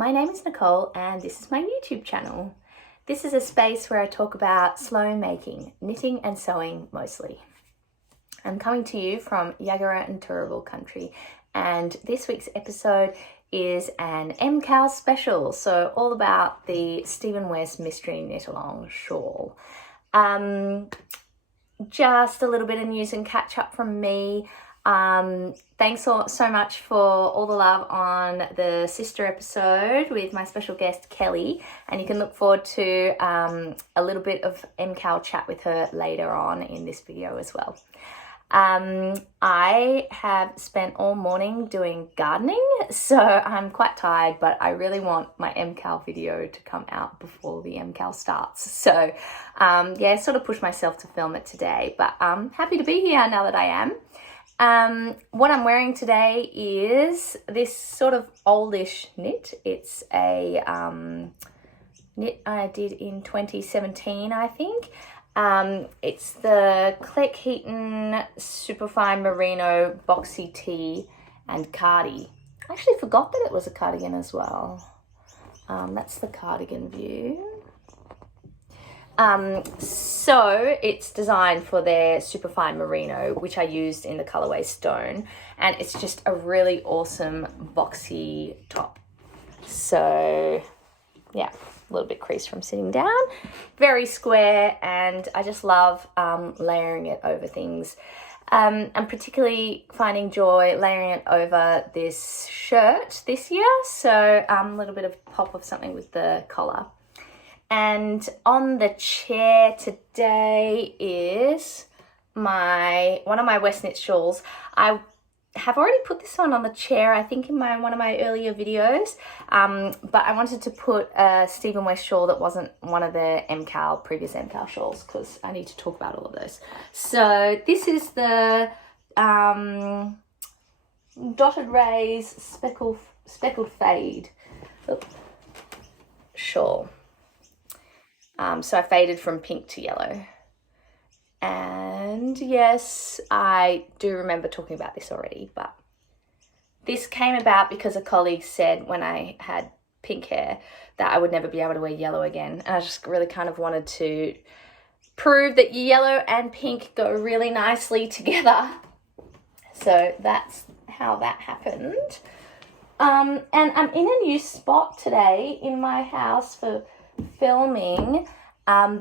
my name is Nicole and this is my YouTube channel. This is a space where I talk about slow making, knitting and sewing mostly. I'm coming to you from Yagara and Turrbal country, and this week's episode is an MKAL special, so all about the Stephen West Mystery Knit Along shawl. Just a little bit of news and catch up from me. Thanks so much for all the love on the sister episode with my special guest Kelly, and you can look forward to a little bit of MKAL chat with her later on in this video as well. I have spent all morning doing gardening, so I'm quite tired, but I really want my MKAL video to come out before the MKAL starts. So yeah, sort of pushed myself to film it today, but I'm happy to be here now that I am. What I'm wearing today is this sort of oldish knit. It's a knit I did in 2017, I think. It's the Clec Heaton Superfine Merino Boxy Tee and Cardi. I actually forgot that it was a cardigan as well. That's the cardigan view. So it's designed for their Superfine Merino, which I used in the colorway Stone, and it's just a really awesome boxy top. So yeah, a little bit creased from sitting down, very square, and I just love layering it over things. I'm particularly finding joy layering it over this shirt this year, so a little bit of pop of something with the collar. And on the chair today is one of my West Knit shawls. I have already put this on the chair, I think in one of my earlier videos, but I wanted to put a Stephen West shawl that wasn't one of the previous MKAL shawls, because I need to talk about all of those. So this is the Dotted Rays Speckled Fade shawl. So I faded from pink to yellow. And yes, I do remember talking about this already, but this came about because a colleague said when I had pink hair that I would never be able to wear yellow again. And I just really kind of wanted to prove that yellow and pink go really nicely together. So that's how that happened. And I'm in a new spot today in my house for filming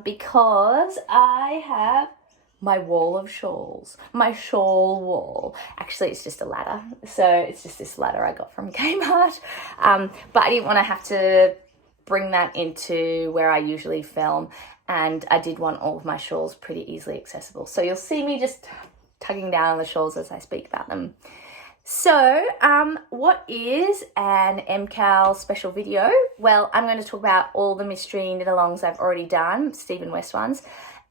because I have my wall of shawls, my shawl wall. Actually, it's just a ladder. So it's just this ladder I got from Kmart. But I didn't want to have to bring that into where I usually film, and I did want all of my shawls pretty easily accessible. So you'll see me just tugging down on the shawls as I speak about them. So, what is an MKAL special video? Well, I'm going to talk about all the mystery knit-alongs I've already done, Stephen West ones,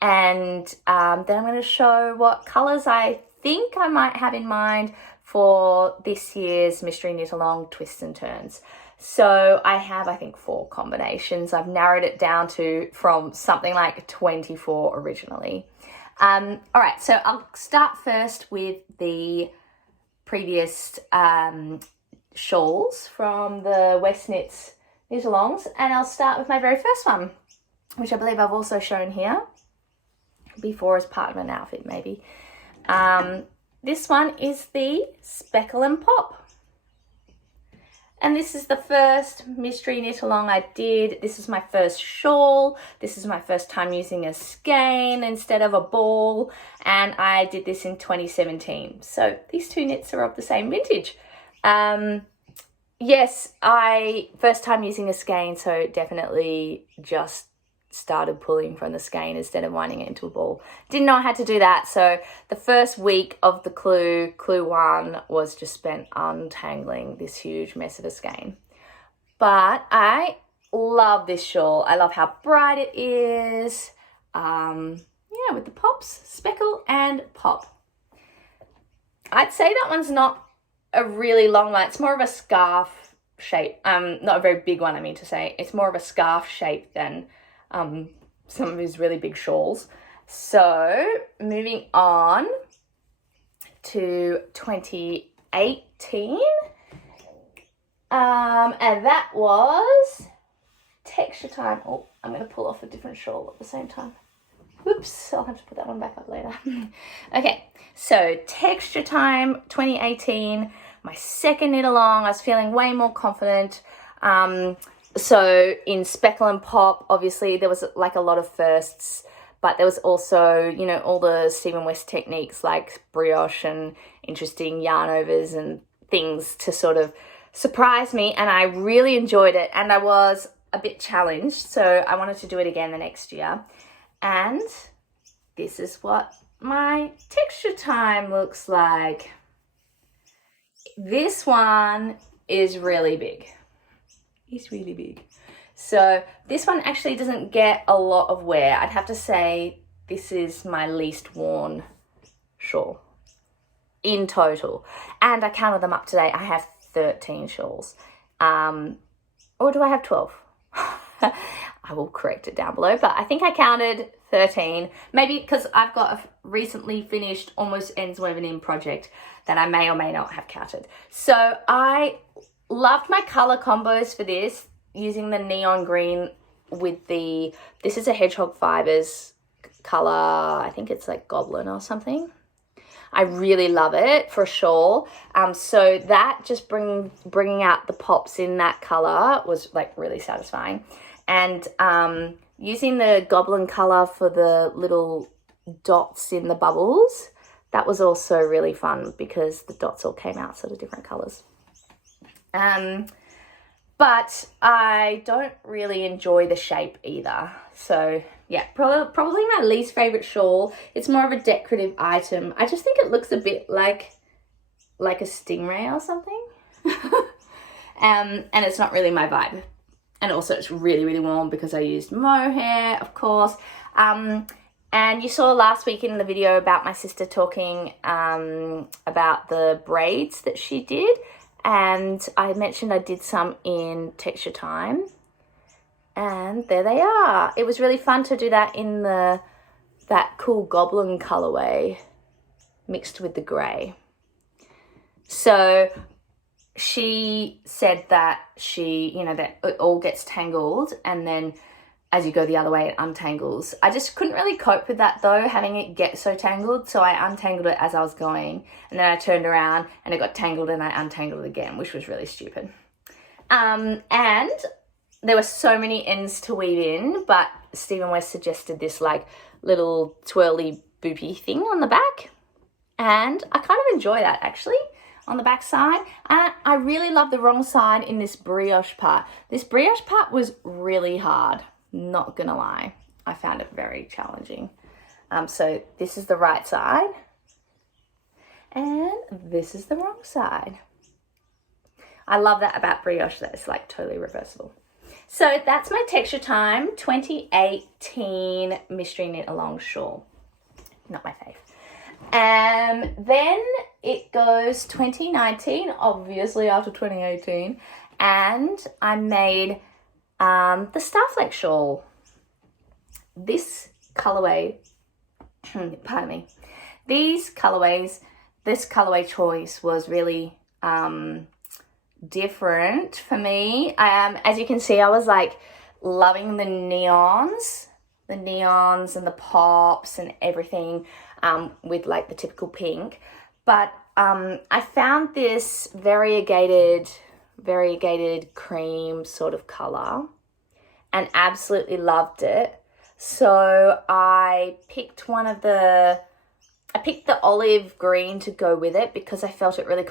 and then I'm going to show what colours I think I might have in mind for this year's mystery knit-along twists and turns. So I have, I think, 4 combinations. I've narrowed it down from something like 24 originally. All right, so I'll start first with the previous shawls from the West Knits knit-alongs, and I'll start with my very first one, which I believe I've also shown here before as part of an outfit maybe. This one is the Speckle and Pop, and this is the first mystery knit-along I did. This is my first shawl. This is my first time using a skein instead of a ball, and I did this in 2017. So these two knits are of the same vintage. Yes, first time using a skein, so definitely just started pulling from the skein instead of winding it into a ball. Didn't know I had to do that, so the first week of the clue 1 was just spent untangling this huge mess of a skein. But I love this shawl. I love how bright it is. Yeah, with the pops, speckle and pop. I'd say that one's not a really long one. It's more of a scarf shape. Not a very big one, I mean to say. It's more of a scarf shape than some of his really big shawls. So moving on to 2018, And that was Texture Time. Oh, I'm going to pull off a different shawl at the same time. Whoops, I'll have to put that one back up later. Okay, so Texture Time 2018, my second knit along. I was feeling way more confident. So in Speckle and Pop, obviously there was like a lot of firsts, but there was also, you know, all the Stephen West techniques like brioche and interesting yarn overs and things to sort of surprise me, and I really enjoyed it, and I was a bit challenged, so I wanted to do it again the next year. And this is what my Texture Time looks like. This one is really big. It's really big. So this one actually doesn't get a lot of wear. I'd have to say this is my least worn shawl in total. And I counted them up today. I have 13 shawls. Or do I have 12? I will correct it down below, but I think I counted 13. Maybe because I've got a recently finished almost ends woven in project that I may or may not have counted. So I loved my color combos for this, using the neon green with the, this is a Hedgehog Fibers color, I think it's like Goblin or something. I really love it for a shawl. So that just bringing out the pops in that color was like really satisfying. And using the Goblin color for the little dots in the bubbles, that was also really fun because the dots all came out sort of different colors. But I don't really enjoy the shape either. So yeah, probably my least favorite shawl. It's more of a decorative item. I just think it looks a bit like a stingray or something. And it's not really my vibe. And also it's really, really warm because I used mohair, of course. And you saw last week in the video about my sister talking about the braids that she did. And I mentioned I did some in Texture Time. And there they are. It was really fun to do that in that cool Goblin colorway mixed with the grey. So she said that that it all gets tangled, and then as you go the other way, it untangles. I just couldn't really cope with that though, having it get so tangled. So I untangled it as I was going, and then I turned around and it got tangled and I untangled it again, which was really stupid. And there were so many ends to weave in, but Stephen West suggested this like little twirly boopy thing on the back. And I kind of enjoy that actually on the back side. And I really love the wrong side in this brioche part. This brioche part was really hard. Not gonna lie, I found it very challenging. So this is the right side and this is the wrong side. I love that about brioche, that it's like totally reversible. So that's my Texture Time 2018 mystery knit along shawl. Not my fave. Then it goes 2019, obviously after 2018, and I made the Starflex shawl. This colorway, pardon me, this colorway choice was really different for me. As you can see, I was like loving the neons and the pops and everything with like the typical pink. But I found this variegated cream sort of color and absolutely loved it. So I picked the olive green to go with it because I felt it really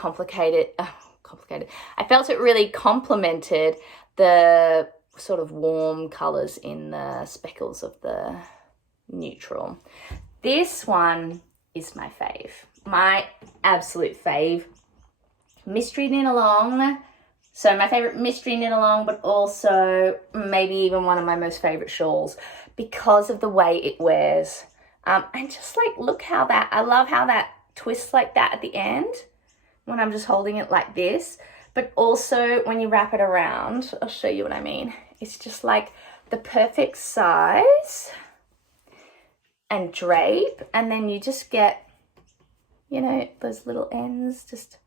I felt it really complemented the sort of warm colors in the speckles of the neutral. This one is my fave, my absolute fave. Mystery knit along. So my favorite mystery knit along, but also maybe even one of my most favorite shawls because of the way it wears. And just like, look how that, I love how that twists like that at the end when I'm just holding it like this. But also when you wrap it around, I'll show you what I mean. It's just like the perfect size and drape. And then you just get, those little ends just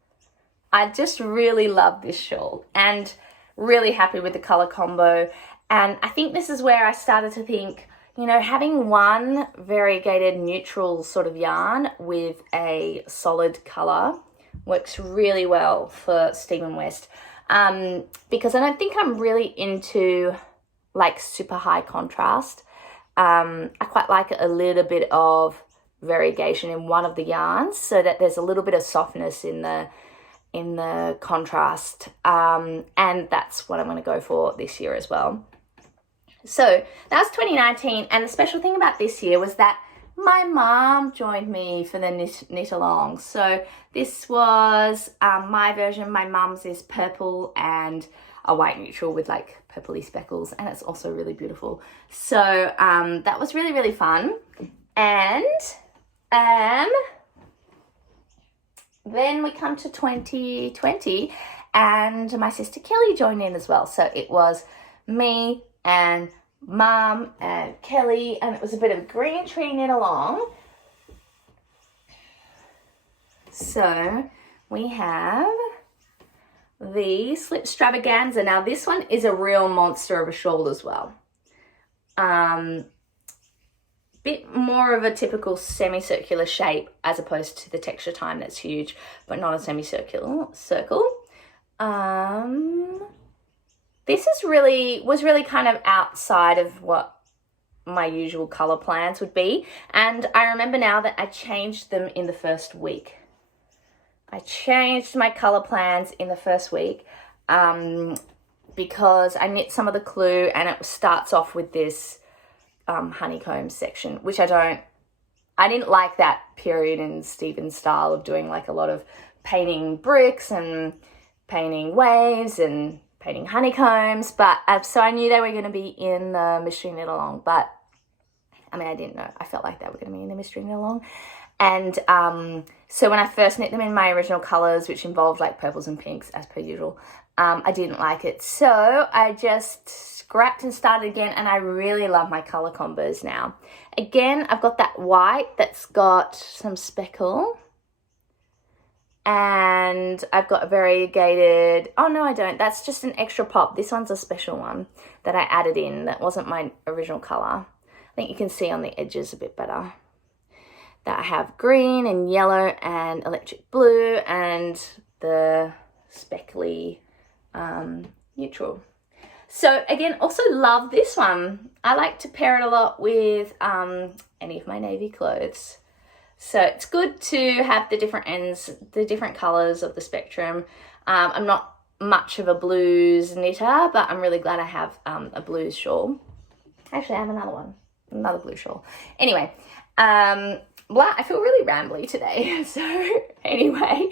I just really love this shawl and really happy with the color combo. And I think this is where I started to think, you know, having one variegated neutral sort of yarn with a solid color works really well for Stephen West, because I don't think I'm really into like super high contrast. I quite like a little bit of variegation in one of the yarns so that there's a little bit of softness in the contrast, and that's what I'm going to go for this year as well. So that was 2019, and the special thing about this year was that my mom joined me for the knit along. So this was my version. My mum's is purple and a white neutral with like purpley speckles, and it's also really beautiful. So that was really, really fun. And then we come to 2020, and my sister Kelly joined in as well. So it was me and Mum and Kelly, and it was a bit of a green tree knit along. So we have the Slip Stravaganza. Now this one is a real monster of a shawl as well. Bit more of a typical semicircular shape as opposed to the Texture Time that's huge, but not a semicircular circle. This was really kind of outside of what my usual color plans would be. And I remember now that I changed them in the first week. I changed my color plans in the first week because I knit some of the clue, and it starts off with this honeycomb section, which I didn't like that period in Stephen's style of doing like a lot of painting bricks and painting waves and painting honeycombs, but so I knew they were going to be in the mystery knit along, but I mean, I didn't know. I felt like they were going to be in the mystery knit along. And so when I first knit them in my original colors, which involved like purples and pinks as per usual, I didn't like it. So I just scrapped and started again, and I really love my color combos now. Again, I've got that white that's got some speckle, and I've got a variegated, oh no I don't, that's just an extra pop. This one's a special one that I added in that wasn't my original color. I think you can see on the edges a bit better that I have green and yellow and electric blue and the speckly neutral. So again, also love this one. I like to pair it a lot with any of my navy clothes. So it's good to have the different ends, the different colors of the spectrum. I'm not much of a blues knitter, but I'm really glad I have a blues shawl. Actually, I have another blue shawl. Anyway, I feel really rambly today. So anyway,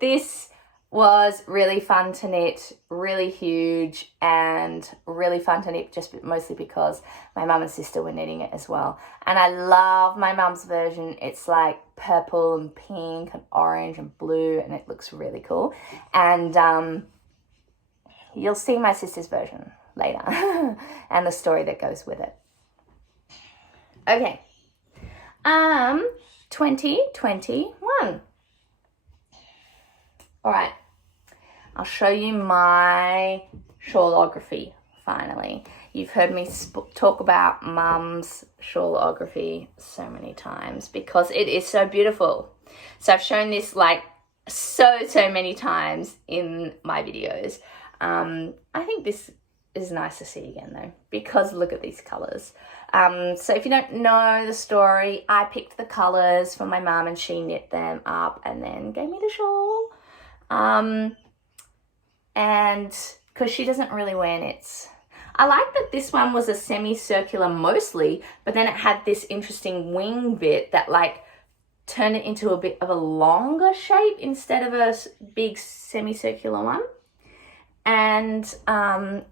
this was really fun to knit, really huge, and really fun to knit just mostly because my mum and sister were knitting it as well. And I love my mum's version. It's like purple and pink and orange and blue, and it looks really cool. And you'll see my sister's version later and the story that goes with it. Okay, 2021. All right, I'll show you my shawlography finally. You've heard me talk about Mum's shawlography so many times because it is so beautiful. So I've shown this like so many times in my videos. I think this is nice to see again though, because look at these colors. So if you don't know the story, I picked the colors for my mum and she knit them up and then gave me the shawl. And because she doesn't really wear knits. I like that this one was a semicircular mostly, but then it had this interesting wing bit that like turned it into a bit of a longer shape instead of a big semicircular one. And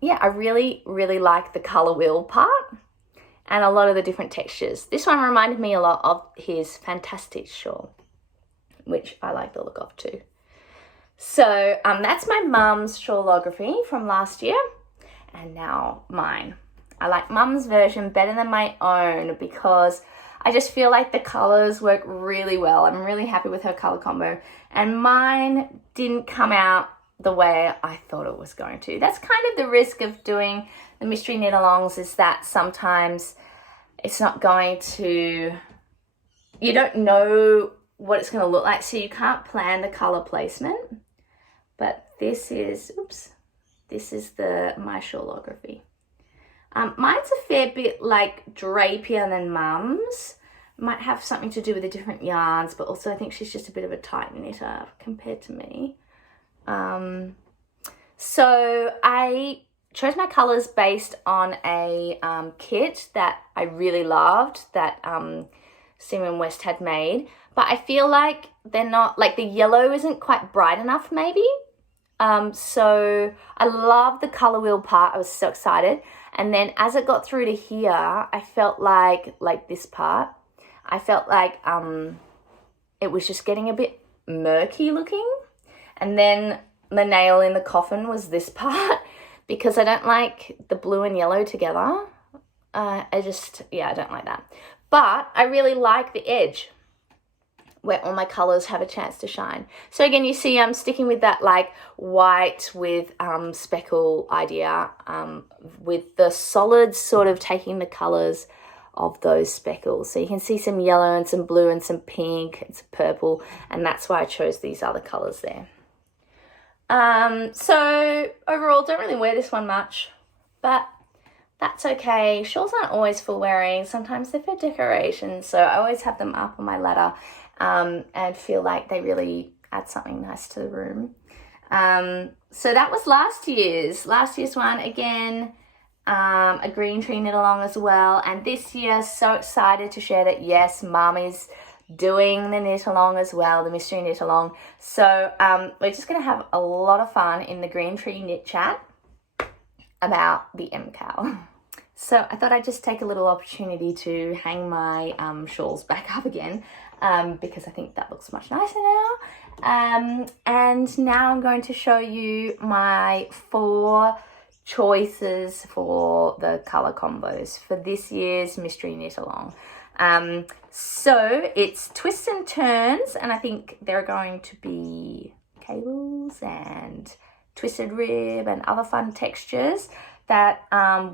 yeah, I really like the color wheel part and a lot of the different textures. This one reminded me a lot of his Fantastic shawl, which I like the look of too. So that's my mum's shawlography from last year, and now mine. I like mum's version better than my own because I just feel like the colors work really well. I'm really happy with her color combo, and mine didn't come out the way I thought it was going to. That's kind of the risk of doing the mystery knit alongs, is that sometimes it's not going to, you don't know what it's going to look like, so you can't plan the color placement. But this is, this is my shawlography. Mine's a fair bit like drapier than Mum's. Might have something to do with the different yarns, but also I think she's just a bit of a tight knitter compared to me. So I chose my colors based on a kit that I really loved that Simon West had made, but I feel like they're not, like the yellow isn't quite bright enough maybe. So I love the color wheel part. I was so excited. And then as it got through to here, I felt like this part, I felt like it was just getting a bit murky looking. And then the nail in the coffin was this part, because I don't like the blue and yellow together. I don't like that. But I really like the edge where all my colors have a chance to shine. So again, you see I'm sticking with that like white with speckle idea, with the solids sort of taking the colors of those speckles. So you can see some yellow and some blue and some pink and some purple, and that's why I chose these other colors there. So overall, don't really wear this one much, but that's okay. Shawls aren't always for wearing. Sometimes they're for decoration. So I always have them up on my ladder and feel like they really add something nice to the room. So that was last year's one. Again, a green tree knit along as well. And this year, so excited to share that, yes, Mum is doing the knit along as well, the mystery knit along. So we're just going to have a lot of fun in the green tree knit chat about the MKAL. So I thought I'd just take a little opportunity to hang my shawls back up again, because I think that looks much nicer now. And now I'm going to show you my 4 choices for the color combos for this year's mystery knit along. So it's twists and turns, and I think there are going to be cables and twisted rib and other fun textures that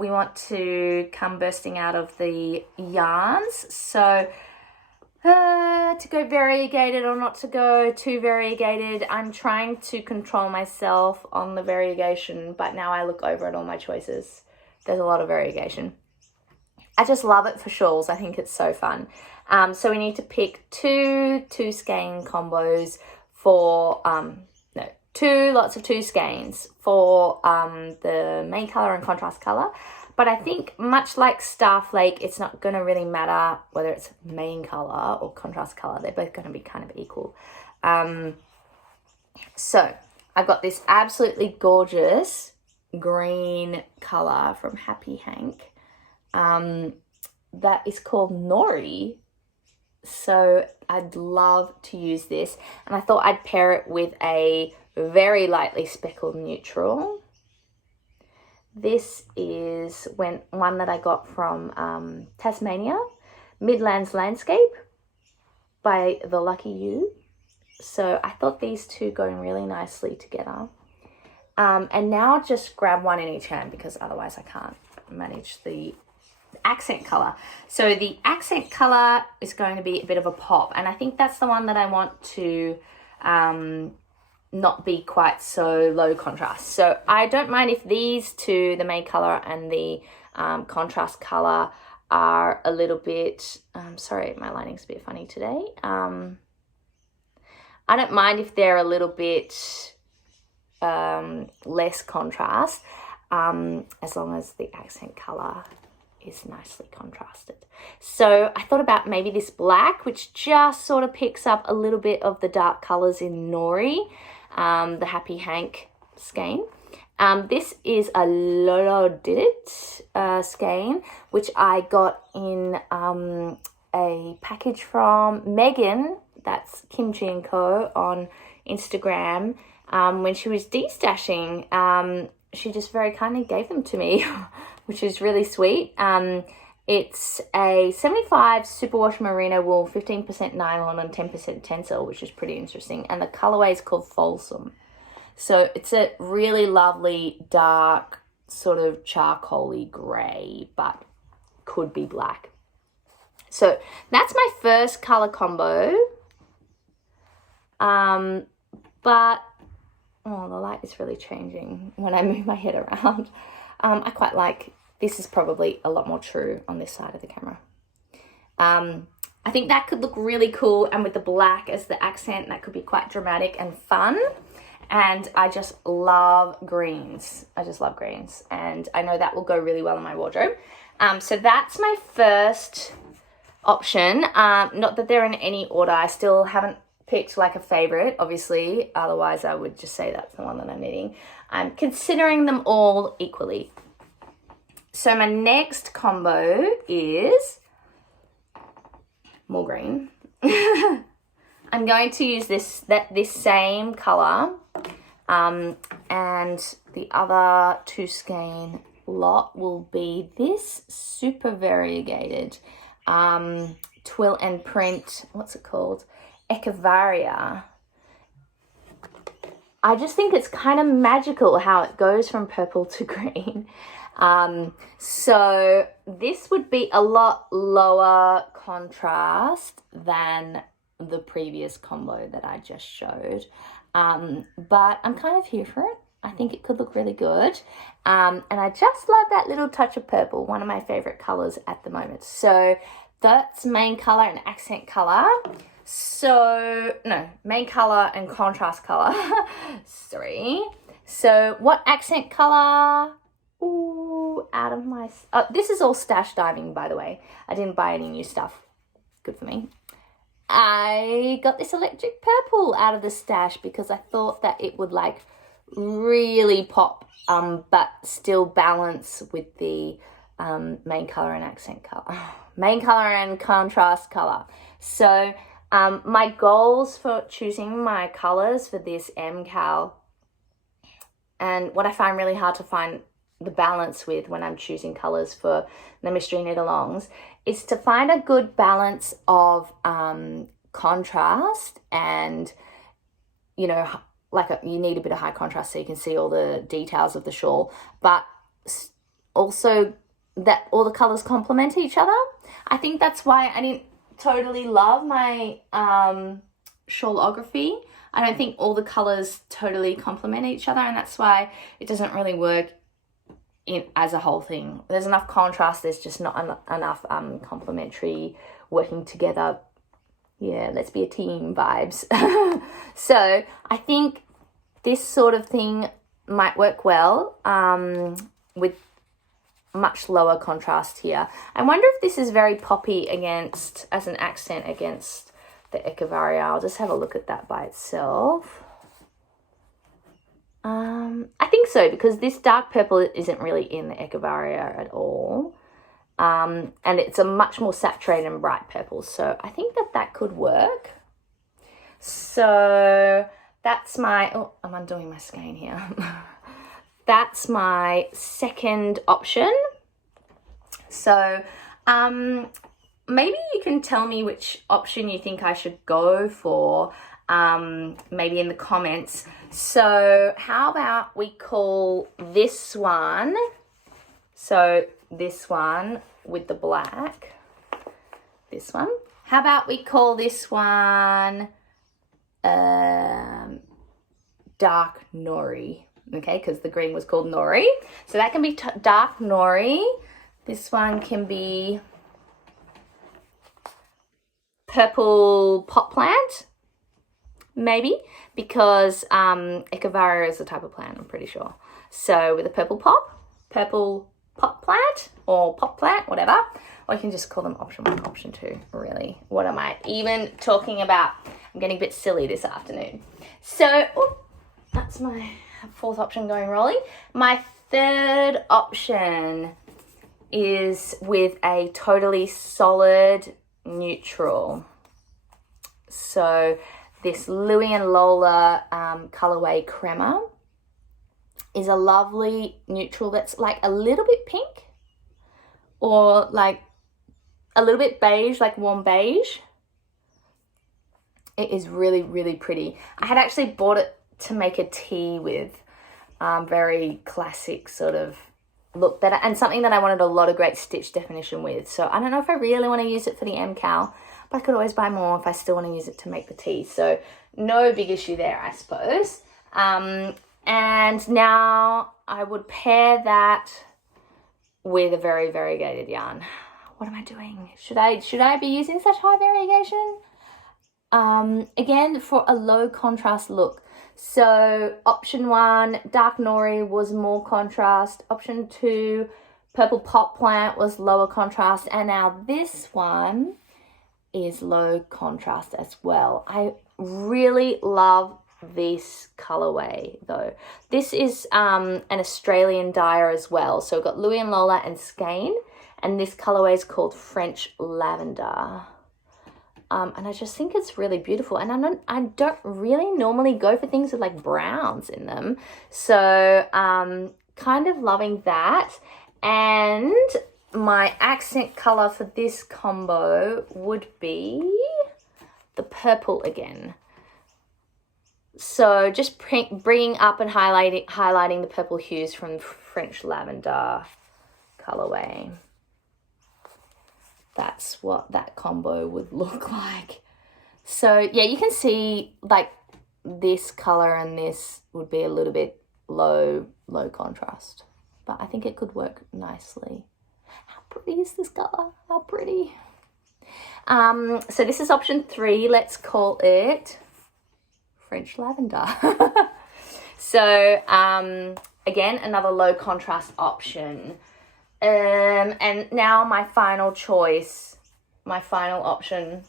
we want to come bursting out of the yarns. So to go variegated or not to go too variegated, I'm trying to control myself on the variegation, but now I look over at all my choices, there's a lot of variegation. I just love it for shawls. I think it's so fun. So we need to pick two skein combos for, 2 lots of 2 skeins for the main color and contrast color. But I think much like Starflake, it's not going to really matter whether it's main color or contrast color. They're both going to be kind of equal. So I've got this absolutely gorgeous green color from Happy Hank. That is called Nori. So I'd love to use this, and I thought I'd pair it with a very lightly speckled neutral. This is one that I got from Tasmania, Midlands Landscape by The Lucky You. So I thought these two going really nicely together. And now just grab one in each hand, because otherwise I can't manage the accent color. So the accent color is going to be a bit of a pop, and I think that's the one that I want to not be quite so low contrast. So I don't mind if these two, the main color and the contrast color, are a little bit, sorry, my lighting's a bit funny today. I don't mind if they're a little bit less contrast, as long as the accent color is nicely contrasted. So I thought about maybe this black, which just sort of picks up a little bit of the dark colors in Nori, the Happy Hank skein. This is a Lolo Did It skein, which I got in a package from Megan, that's Kimchi & Co. on Instagram. When she was de-stashing, she just very kindly gave them to me, which is really sweet. And It's a 75 superwash merino wool, 15% nylon and 10% tencel, which is pretty interesting. And the colorway is called Folsom. So it's a really lovely dark sort of charcoaly grey, but could be black. So that's my first color combo. But oh, the light is really changing when I move my head around. I quite like, this is probably a lot more true on this side of the camera. I think that could look really cool, and with the black as the accent, that could be quite dramatic and fun. And I just love greens. I just love greens, and I know that will go really well in my wardrobe. So that's my first option. Not that they're in any order. I still haven't picked like a favorite, obviously, otherwise I would just say that's the one that I'm knitting. I'm considering them all equally. So my next combo is more green. I'm going to use this same color, and the other two skein lot will be this super variegated twill and print, what's it called? Echevarria. I just think it's kind of magical how it goes from purple to green. So this would be a lot lower contrast than the previous combo that I just showed. But I'm kind of here for it. I think it could look really good. And I just love that little touch of purple, one of my favorite colors at the moment. So that's main color and accent color. So, no, main color and contrast color. Sorry. So what accent color? Ooh, out of my... Oh, this is all stash diving, by the way. I didn't buy any new stuff. Good for me. I got this electric purple out of the stash because I thought that it would like really pop, but still balance with the main color and accent color. Main color and contrast color. So my goals for choosing my colors for this MKAL, and what I find really hard to find the balance with when I'm choosing colors for the mystery knit alongs, is to find a good balance of contrast and, you know, like you need a bit of high contrast so you can see all the details of the shawl, but also that all the colors complement each other. I think that's why I didn't totally love my shawlography. I don't think all the colors totally complement each other, and that's why it doesn't really work in as a whole thing. There's enough contrast, there's just not enough complementary working together. Yeah, let's be a team vibes. So I think this sort of thing might work well with much lower contrast here. I wonder if this is very poppy against, as an accent against the Echevarria. I'll just have a look at that by itself. I think so, because this dark purple isn't really in the Echevarria at all. And it's a much more saturated and bright purple. So I think that could work. So that's my, oh, I'm undoing my skein here. That's my second option. So maybe you can tell me which option you think I should go for, maybe in the comments. So how about we call this one, so this one with the black, this one, how about we call this one dark nori, okay, because the green was called nori. So that can be dark nori. This one can be purple pot plant, maybe, because Echevarria is a type of plant, I'm pretty sure. So with a purple pot plant, or pot plant, whatever. Or you can just call them option 1, option 2, really. What am I even talking about? I'm getting a bit silly this afternoon. So, oh, that's my fourth option going rolling. My third option is with a totally solid neutral. So this Louie and Lola colorway crema is a lovely neutral that's like a little bit pink, or like a little bit beige, like warm beige. It is really, really pretty. I had actually bought it to make a tee with, very classic sort of look, and something that I wanted a lot of great stitch definition with. So I don't know if I really want to use it for the MKAL, but I could always buy more if I still want to use it to make the tee. So no big issue there, I suppose. And now I would pair that with a very variegated yarn. What am I doing? Should I be using such high variegation? Again, for a low contrast look. So option 1, dark nori, was more contrast. Option 2, purple pot plant, was lower contrast. And now this one is low contrast as well. I really love this colorway though. This is an Australian dyer as well. So we've got Louis and Lola and Skein, and this colorway is called French Lavender. And I just think it's really beautiful. And I don't really normally go for things with like browns in them. So kind of loving that. And my accent color for this combo would be the purple again. So just bringing up and highlighting the purple hues from French Lavender colorway. That's what that combo would look like. So yeah, you can see like this color and this would be a little bit low contrast, but I think it could work nicely. How pretty is this color? How pretty. So this is option 3. Let's call it French Lavender. So again, another low contrast option. And now my final choice, my final option,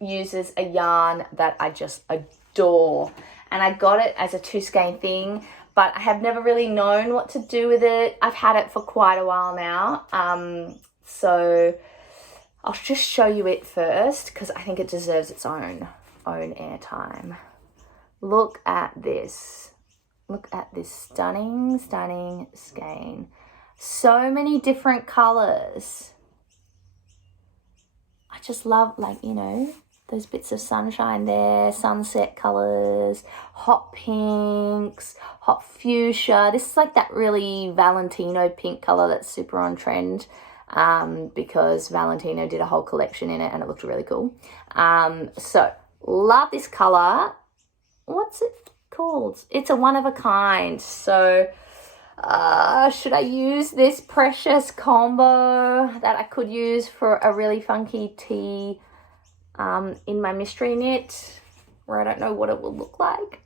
uses a yarn that I just adore. And I got it as a 2 skein thing, but I have never really known what to do with it. I've had it for quite a while now. So I'll just show you it first because I think it deserves its own airtime. Look at this. Look at this stunning, stunning skein. So many different colors. I just love, like, you know, those bits of sunshine there, sunset colors, hot pinks, hot fuchsia. This is like that really Valentino pink color that's super on trend, because Valentino did a whole collection in it and it looked really cool. So love this color. What's it called? It's a one of a kind. So should I use this precious combo that I could use for a really funky tee in my mystery knit, where I don't know what it will look like?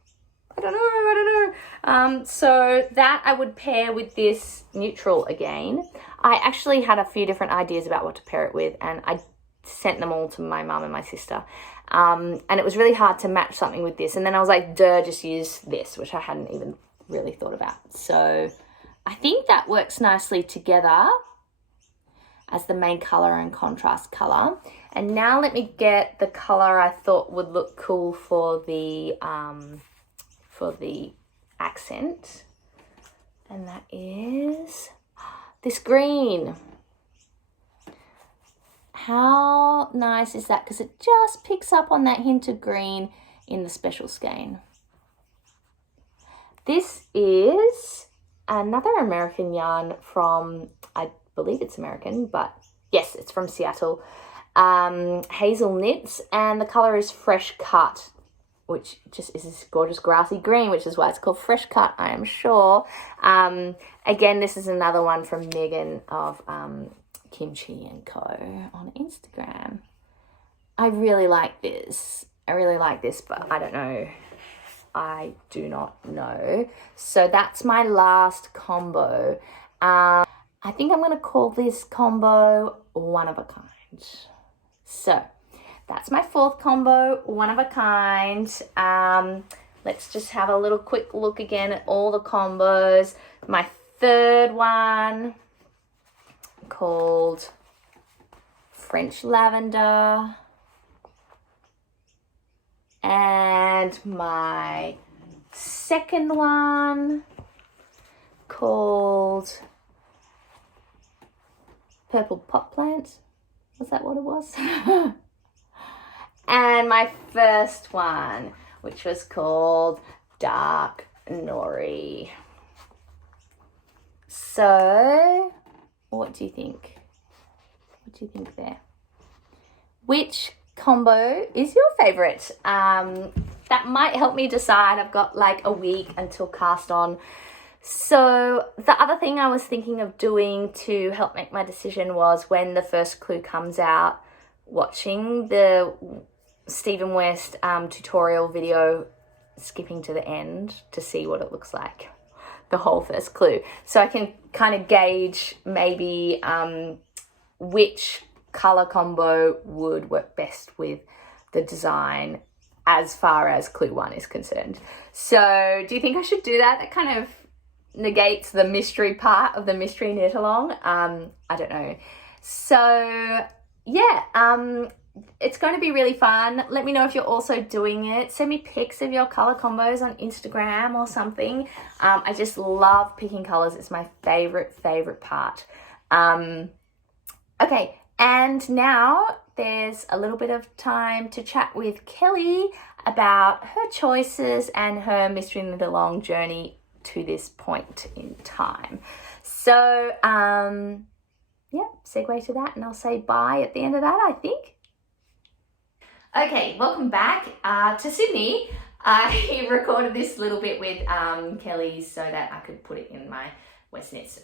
I don't know. So that I would pair with this neutral again. I actually had a few different ideas about what to pair it with, and I sent them all to my mum and my sister. And it was really hard to match something with this. And then I was like, duh, just use this, which I hadn't even really thought about. So I think that works nicely together as the main color and contrast color. And now let me get the color I thought would look cool for the accent. And that is this green. How nice is that? Because it just picks up on that hint of green in the special skein. This is another American yarn from, I believe it's American, but yes, it's from Seattle. Hazel Knits, and the color is Fresh Cut, which just is this gorgeous grassy green, which is why it's called Fresh Cut, I am sure. Again, this is another one from Megan of Kimchi & Co. on Instagram. I really like this. But I don't know. I do not know. So that's my last combo. I think I'm going to call this combo One of a Kind. So that's my 4th combo, One of a Kind. Let's just have a little quick look again at all the combos. My 3rd one, called French Lavender. And my 2nd one, called purple pot plant. Was that what it was? And my first one, which was called Dark Nori. So, what do you think? What do you think there? Which combo is your favourite? That might help me decide. I've got like a week until cast on. So the other thing I was thinking of doing to help make my decision was when the first clue comes out, watching the Stephen West tutorial video, skipping to the end to see what it looks like, the whole first clue. So I can kind of gauge maybe which colour combo would work best with the design as far as clue 1 is concerned. So do you think I should do that? That kind of negates the mystery part of the mystery knit along. I don't know. So yeah, it's going to be really fun. Let me know if you're also doing it. Send me pics of your colour combos on Instagram or something. I just love picking colours. It's my favourite part. Okay, and now there's a little bit of time to chat with Kelly about her choices and her mystery knit along journey to this point in time. So, yeah, segue to that, and I'll say bye at the end of that, I think. Okay, welcome back to Sydney. I recorded this little bit with Kelly so that I could put it in my West Knits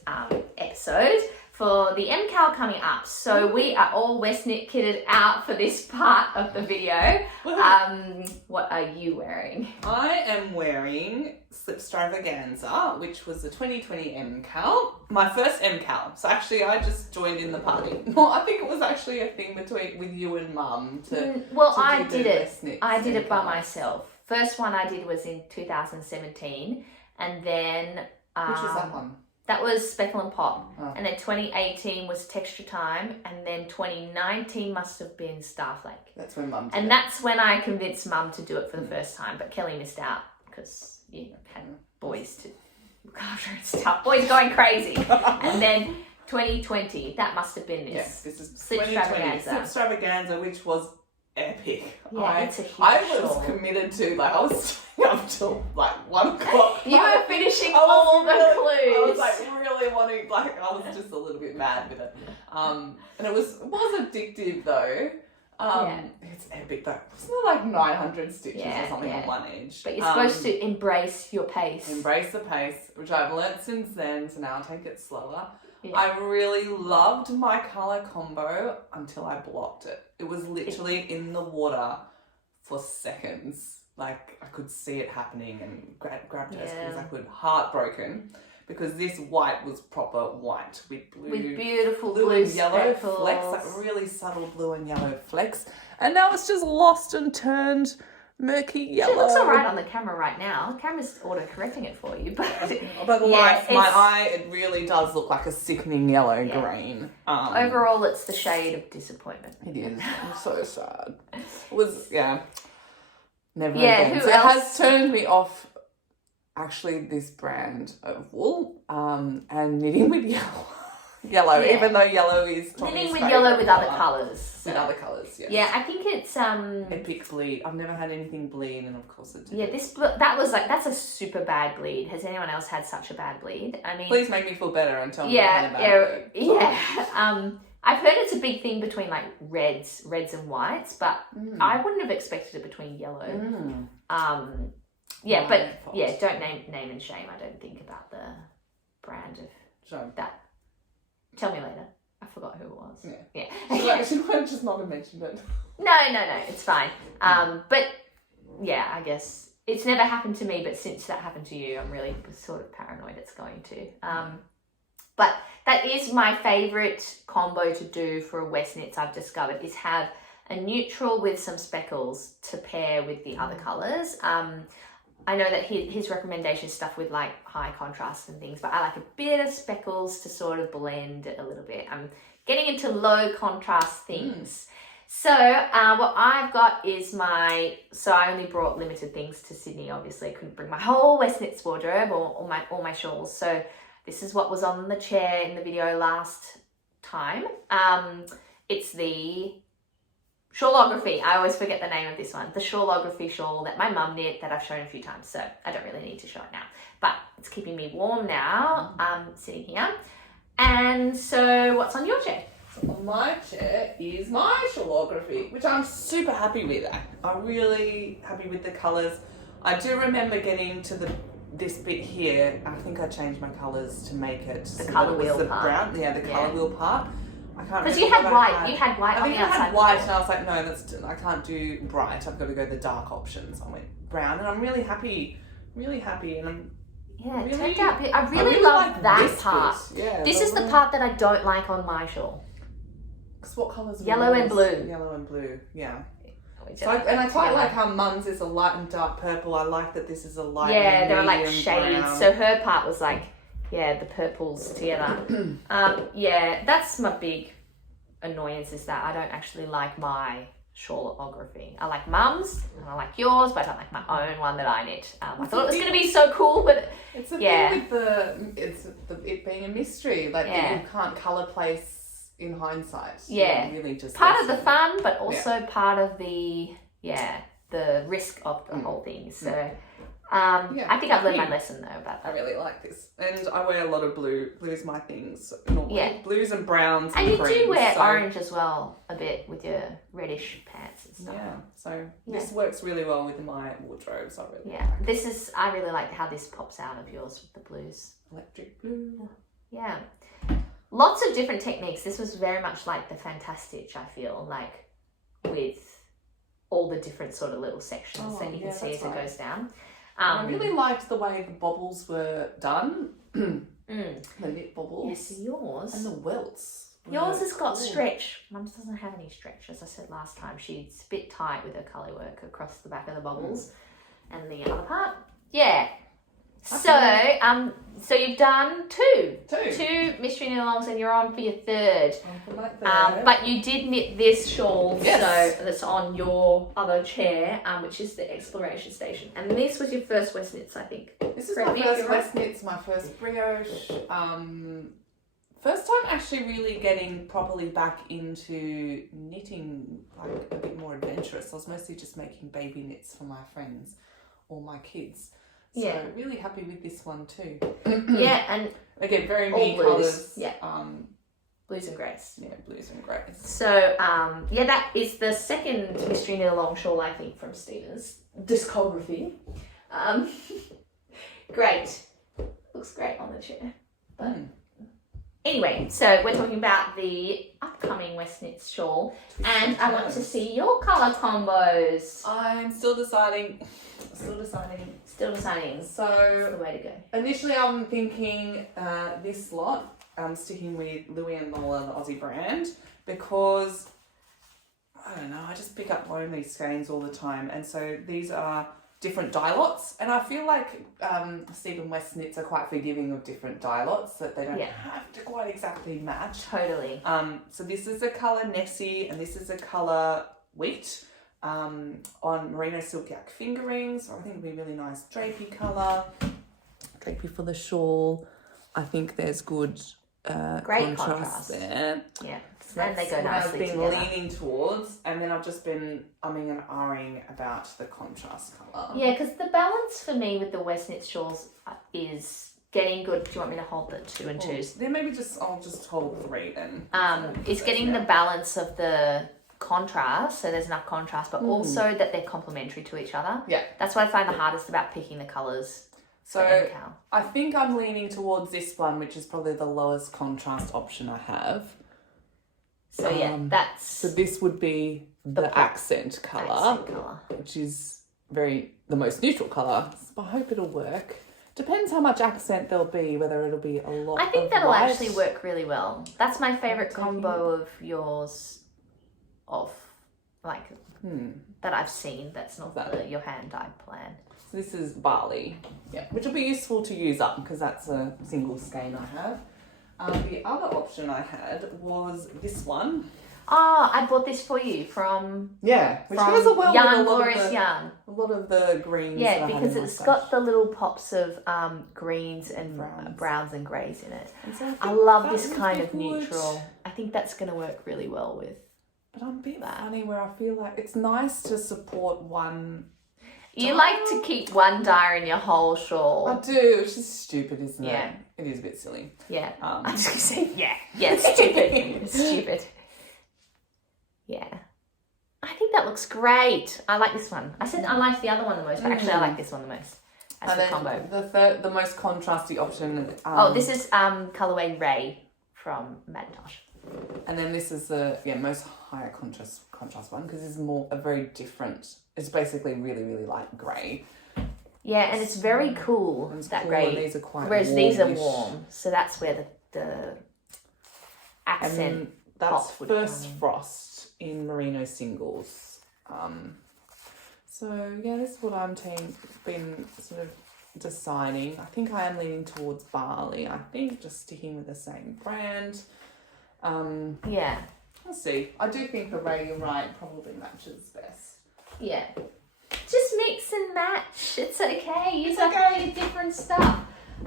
episode for the MKAL coming up. So we are all West Knit kitted out for this part of the video. What are you wearing? I am wearing Slipstravaganza, which was the 2020 MKAL. My first MKAL. So actually I just joined in the party. Well, I think it was actually a thing with you and Mum to I did it. I did it by MKAL. myself. First one I did was in 2017, and then Which was that one? that was Speckle and Pop. Oh. And then 2018 was Texture Time, and then 2019 must have been Starflake. That's when Mum did And it. that's when I convinced Mum to do it for the first time, but Kelly missed out because you had boys to look after and stuff. Boys going crazy. And then 2020, that must have been this. Yes, this is Slipstravaganza. 2020 Slipstravaganza, which was epic. Yeah, it's a huge I was shawl. committed to, like, I was staying up till like 1 o'clock. You were finishing I was all the I clues. was like really wanting, like, I was just a little bit mad with it. And it was addictive though. It's epic though. Wasn't it like 900 stitches or something on one edge? But you're supposed to embrace your pace. Embrace the pace, which I've learnt since then, so now I take it slower. Yeah. I really loved my colour combo until I blocked it. It was literally in the water for seconds. Like, I could see it happening and grabbed her as quick as I could. Heartbroken. Because this white was proper white with blue. With beautiful blue and yellow speckles. flecks. Like really subtle blue and yellow flecks. And now it's just lost and turned murky yellow. It looks alright on the camera right now. The camera's auto-correcting it for you. But life, my eye, it really does look like a sickening yellow green. Overall, it's the shade of disappointment. It is. I'm so sad. It was, never Yeah, again. who So it else? has turned me off, actually, this brand of wool and knitting with yellow, Yeah. even though yellow is Knitting Tommy's with favourite yellow with other colour. colours. With other colours, yes. Yeah, I think it's Epic bleed. I've never had anything bleed, and of course it did. yeah, that's a super bad bleed. Has anyone else had such a bad bleed? I mean, Please make me feel better and tell me what kind of bad bleed. yeah. I've heard it's a big thing between like reds and whites, but I wouldn't have expected it between yellow. Yeah, My but fault. yeah, don't name and shame. I don't think about the brand of So, that. Tell me later. I forgot who it was. Yeah. Yeah. She might have just not have mentioned it. No, it's fine. But yeah, I guess it's never happened to me, but since that happened to you, I'm really sort of paranoid it's going to. But that is my favourite combo to do for a West Knits I've discovered, is have a neutral with some speckles to pair with the other colours. I know that his recommendation is stuff with like high contrast and things, but I like a bit of speckles to sort of blend it a little bit. I'm getting into low contrast things. So what I've got is so I only brought limited things to Sydney, obviously. I couldn't bring my whole West Knits wardrobe or all my shawls. So this is what was on the chair in the video last time. It's the shawlography. I always forget the name of this one. The shawlography shawl that my mum knit that I've shown a few times, so I don't really need to show it now. But it's keeping me warm now, sitting here. And so what's on your chair? So on my chair is my shawlography, which I'm super happy with. I'm really happy with the colours. I do remember getting to this bit here. I think I changed my colours to make it the colour wheel the part. Brown, yeah, the colour wheel part. I can't because remember. you had white. You had white I on think the I outside. had white, and I was like, no, I can't do bright. I've got to go the dark options. I went brown, and I'm really happy, and I'm Yeah, it really, turned out. I really love like that this part. bit. Yeah, This is the part that I don't like on my shawl. Because what colours? Are Yellow and yours? blue. Yellow and blue. Yeah. Which So I quite like how Mum's is a light and dark purple. I like that this is a light. Yeah, and they were like medium shades. brown. So her part was like, yeah, the purples together. Yeah, that's my big annoyance is that I don't actually like my shawlography. I like Mum's and I like yours, but I don't like my own one that I knit. I thought it was going to be so cool, but it's the yeah. thing with it being a mystery, like Yeah. you can't colour place in hindsight. Yeah. You really just part of the fun, but also part of the risk of the whole thing. So I think I've learned my lesson though about I that. really like this, and I wear a lot of blue. Blue's my things normally. Yeah. Blues and browns And you creams, do wear so, orange as well a bit with your reddish pants and stuff. Yeah, so this works really well with my wardrobe. So I really like I really like how this pops out of yours with the blues. electric blue. Yeah. Lots of different techniques. This was very much like the Fantastich, I feel, like with all the different sort of little sections that you can see as it goes down. I really liked the way the bobbles were done. The knit bobbles. Yes, yours. And the welts. Yours has got stretch. Mum's doesn't have any stretch, as I said last time. She's a bit tight with her colour work across the back of the bobbles. And the other part, yeah. So you've done two mystery knit alongs, and you're on for your third. But you did knit this shawl, so that's on your other chair, which is the exploration station. And this was your first West Knits, I think. This is my first West Knits, my first brioche. First time actually really getting properly back into knitting, like a bit more adventurous. I was mostly just making baby knits for my friends or my kids. So really happy with this one too. And again, very all me blues. colours. Yeah. Blues and greys. Yeah, blues and greys. So that is the second mystery knit along shawl, I think, from Stephen's discography. Great. Looks great on the chair. But anyway, so we're talking about the upcoming West Knits shawl, and I want to see your colour combos. I'm still deciding. Still deciding. So that's the way to go. Initially, I'm thinking this lot. I'm sticking with Louis and Lola, the Aussie brand, because I don't know. I just pick up one of these skeins all the time, and so these are different dye lots, and I feel like Stephen West Knits are quite forgiving of different dye lots, that they don't have to quite exactly match. Totally. So this is the colour Nessie, and this is the colour Wheat. On merino silk yak fingerings. So I think it'll be a really nice drapey colour. Drapey for the shawl. I think there's good great contrast there. Yeah. So and they go nicely I've been together. leaning towards, and then I've just been umming and ahhing about the contrast colour. Yeah, because the balance for me with the West Knits shawls is getting good. Do you want me to hold the 2 and 2s? Then maybe I'll just hold 3 then. It's getting the balance of the contrast, so there's enough contrast, but also that they're complementary to each other. Yeah. That's what I find the hardest about picking the colours. So I think I'm leaning towards this one, which is probably the lowest contrast option I have. So So this would be the accent colour, which is the most neutral colour. So I hope it'll work. Depends how much accent there'll be, whether it'll be a lot. I think of that'll white. actually work really well. That's my favourite combo of yours, that I've seen. That's not your hand dyed plan. So this is barley, which will be useful to use up because that's a single skein I have. The other option I had was this one. I bought this for you from which goes well Yarn with Glorious Yarn. a lot of the greens. Yeah, that I had because in my it's stash. got the little pops of greens and Browns. browns and greys in it. And so I love that this would kind be of good. neutral. I think that's going to work really well with. But I'm a bit funny where I feel like it's nice to support one. You like to keep one dye in your whole shawl. I do, which is stupid, isn't Yeah. it? It is a bit silly. Yeah. I was going to say, yeah, stupid. Stupid. Yeah. I think that looks great. I like this one. I said I liked the other one the most, but actually I like this one the most. As a combo. The most contrasty option. This is colorway Ray from Macintosh. And then this is the most higher contrast one because it's more a very different. It's basically really really light grey. Yeah, and it's very cool. That grey. And these are quite. Whereas warm-ish. these are warm, so that's where the accent. And that's First Frost in merino singles. So yeah, this is what I'm been sort of deciding. I think I am leaning towards Barley. I think just sticking with the same brand. Yeah. We'll see. I do think Array, you're right, probably matches best. Yeah. Just mix and match. It's okay. Use up all your different stuff.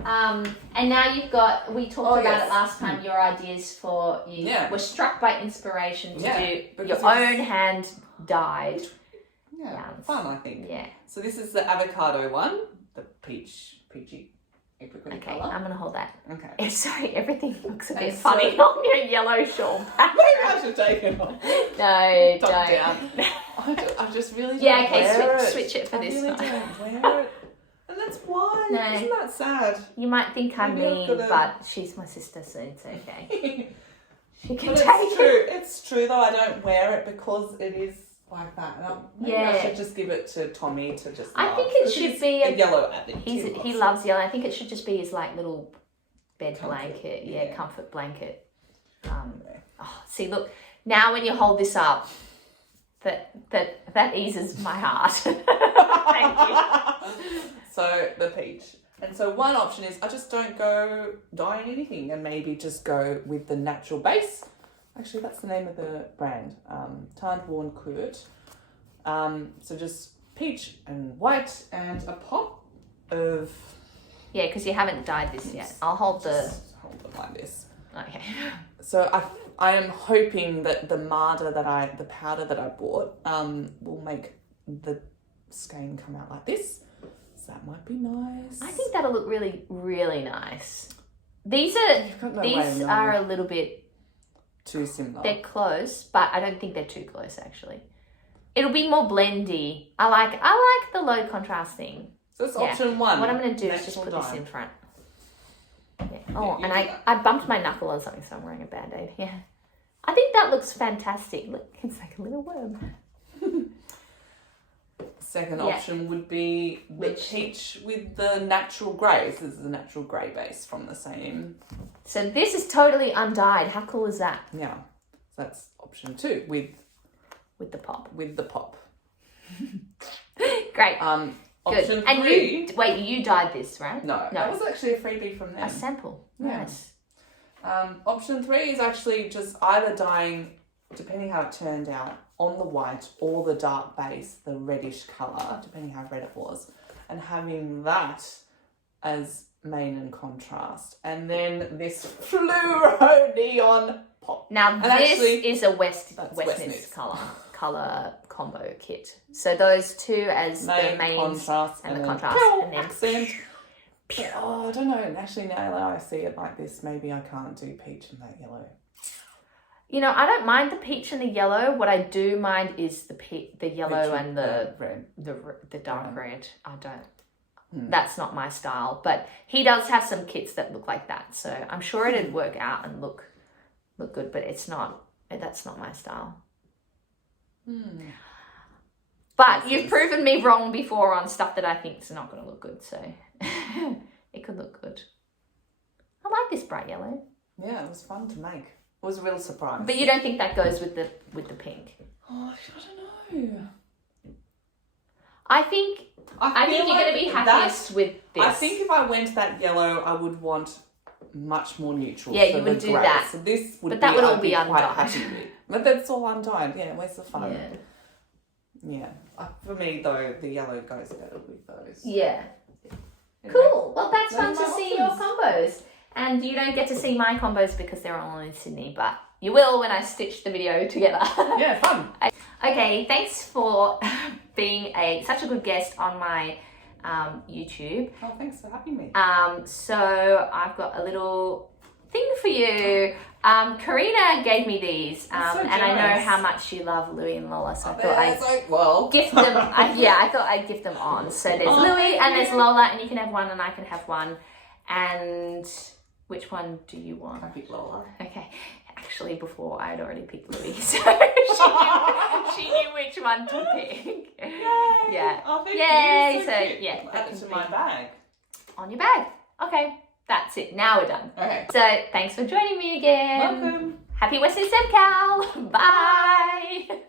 And now you've got, we talked about it last time, your ideas for, you were struck by inspiration to do your own hand dyed. Yeah, fun, I think. Yeah. So this is the avocado one, the peachy apricot colour. I'm going to hold that. Okay. Sorry, everything looks a bit funny on your yellow shawl. Maybe I should take it off. No, don't. Down. I just really don't wear it. Switch it for this one. I really don't wear it. And that's why. No. Isn't that sad? You might think I'm Maybe mean, but she's my sister, so it's okay. She can But take it's true. It's true though. I don't wear it because it is like that. And maybe I should just give it to Tommy to just. I think it should be a yellow addict. He loves yellow. I think it should just be his like little bed blanket. Comfort blanket. See, look now when you hold this up, that eases my heart. Thank you. So the peach. And so one option is I just don't go dyeing anything and maybe just go with the natural base. Actually, that's the name of the brand, Tanned Worn Kurt. So just peach and white and a pop of... Yeah, because you haven't dyed this yet. I'll hold it like this. Okay. So I am hoping that the powder that I bought will make the skein come out like this. So that might be nice. I think that'll look really, really nice. These are a little bit too similar. They're close, but I don't think they're too close actually. It'll be more blendy. I like the low contrasting. So it's option one. What I'm going to do is just put this in front. Yeah. Oh, and I bumped my knuckle on something, so I'm wearing a Band-Aid. Yeah. I think that looks fantastic. Look, it's like a little worm. Second option would be the peach with the natural grey. So this is a natural grey base from the same. So this is totally undyed. How cool is that? Yeah. So that's option two with the pop. With the pop. Great. Option Good. And three. you dyed this, right? No. That was actually a freebie from them. A sample. Yeah. Nice. Option three is actually just either dyeing, depending how it turned out, on the white or the dark base, the reddish colour, depending how red it was, and having that as main and contrast. And then this fluoro neon pop. Now and this is a Westness colour combo kit. So those two as the mains contrast and the contrast. And then accent. Oh, I don't know. Actually, now that I see it like this, maybe I can't do peach and that yellow. You know, I don't mind the peach and the yellow. What I do mind is the yellow and the red, the dark red. I don't. That's not my style. But he does have some kits that look like that, so I'm sure it'd work out and look good. But it's not. That's not my style. But you've proven me wrong before on stuff that I think is not going to look good. So it could look good. I like this bright yellow. Yeah, it was fun to make. It was a real surprise. But you don't think that goes with the pink? Oh, I don't know. I think you're going to be happiest with this. I think if I went that yellow, I would want much more neutral. Yeah, you would do that. So this would that would all be quite undyed. happy with. But that's all undyed. Yeah, where's the fun? Yeah. For me, though, the yellow goes better with those. Yeah. Cool. Well, that's fun to see your combos. And you don't get to see my combos because they're all in Sydney, but you will when I stitch the video together. Yeah, fun. Okay, thanks for being such a good guest on my YouTube. Oh, thanks for having me. So I've got a little thing for you. Karina gave me these, So and I know generous. how much you love Louie and Lola, so I thought It's like, well, gift them. I thought I'd gift them on. So there's Oh, Louie thank and there's you. Lola, and you can have one and I can have one. And which one do you want? I picked Lola. Okay. Actually, before I had already picked Louie, so she knew which one to pick. Yay. Yeah. Oh, thank Yay. you. So, Cute. yeah, I'll that add it can to be my bag. on your bag. Okay. That's it. Now we're done. Okay. So thanks for joining me again. Welcome. Happy Western MKAL. Bye.